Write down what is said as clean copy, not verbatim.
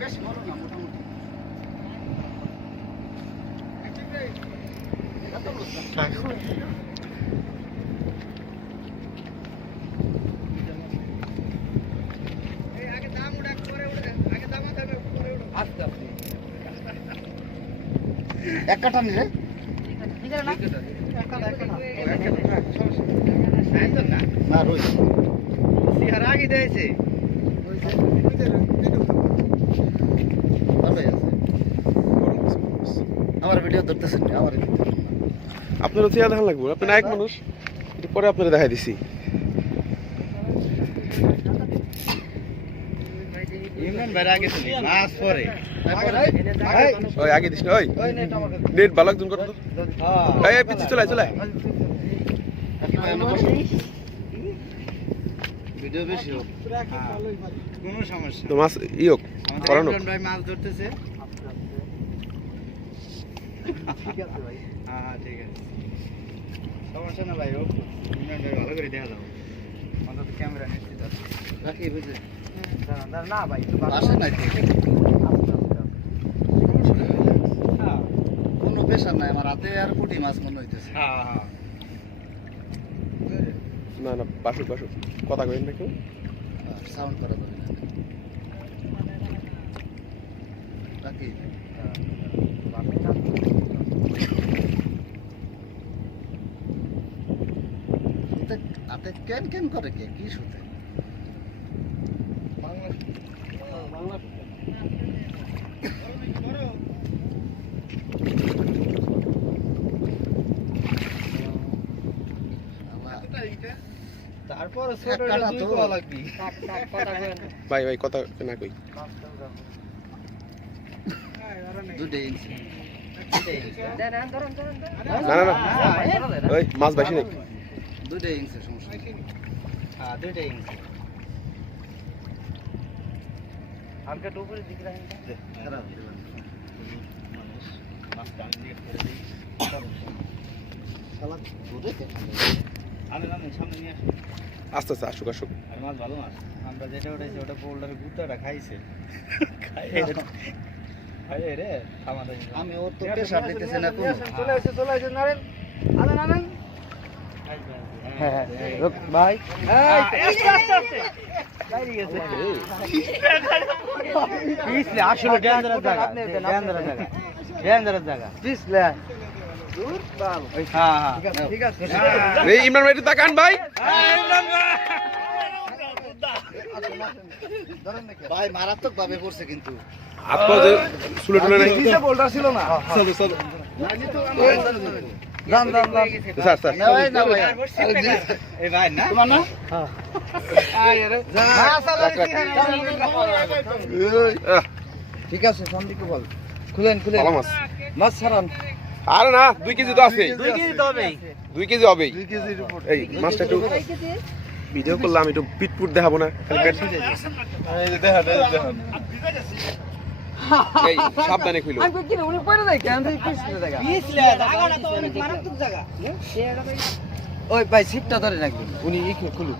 বেশ বড় না মোটামুটি এক কাটা নি রে না রই সিহারা আগে দিয়েছে আমার ভিডিও ধরতেছেন আমার আপনারও চেয়ার দেখা লাগবে, আপনি নায়ক মানুষ, একটু পরে আপনারা দেখাই দিছি। ইমরান ভাই আগে তুমি মাস পরে ওই আগে দিস না, ওই নেট ভালো একজন করতো। এই পিছে চলে চলে ভিডিও বেশি হোক কোনো সমস্যা তো মাছ ই হোক করানো। ইমরান ভাই মাছ ধরতেছে। ঠিক আছে ভাই, হ্যাঁ ঠিক আছে, সমস্যা না ভাই। হোক ইমরান ভাই ভালো করে দেখা দাও, অন্তত ক্যামেরা নিশ্চিত আছে রাখি বুঝে না ভাই আসে নাই কোনো প্রেশার নাই আমার হাতে। আর পুঁটি মাছ মনে হইতেছে। না না বাসুক বাসুক কথা কইন না কেউ, সাউন্ড করা যাবে না রাখি। হাতে কেন কেন করে কে কি শুতে তারপর ভাই ভাই কথা না কই না না না ওই মাছ বেশি নাই, দুইটাই ইঞ্চি সমস্যা। হ্যাঁ দুইটাই ইঞ্চি হালকা ডুবুরে দিকে রাখেন খারাপ মানুষ মাছ টানি দিয়ে করে দেই শালা দুধে আরে না সামনে নিয়ে আসো আস্তে আস্তে আসুক আসুক। আর মাছ ভালো মাছ, আমরা যেটা উঠেছি ওটা পোল্ডার গুটাটা খাইছে খাইয়ে রে আমাদের। আমি ওর তো প্রেসার দিতেছে না কোন। চলে আসে নারেন আনেন আনেন ভাই আসলে ডেঞ্জারাস জায়গা, ডেঞ্জারাস জায়গা পিছলে। ঠিক আছে এই ইমরান ভাই একটু তাকান ভাই। ভাই মারাত্মক ভাবে পড়ছে কিন্তু আপনার যে সুলে টুলে নাই বোল্ডার ছিল না। চলো চলো দাম দাম দাম স্যার স্যার না ভাই না ভাই এই ভাই না তোমার না আরে রে ঠিক আছে সামদিকে বল খুলেন খুলেন ভালো মাছ মাছ ছাড়ান। আরে না 2 কেজি তো আছে, 2 কেজি তো হবে, 2 কেজি হবে। 2 কেজির উপর এই মাছটা একটু ভিডিও করলাম, একটু পিটপুট দেখাবো না খালি পেট। এই যে দেখা দেখা এই সাবধানে খুইলো। আমি কি উনি পড়ে যায় কেন এই পিছলে জায়গা জায়গাটা তো অনেক মারাত্মক জায়গা। ওই ভাই সিটটা ধরে রাখবেন উনি খুলুক।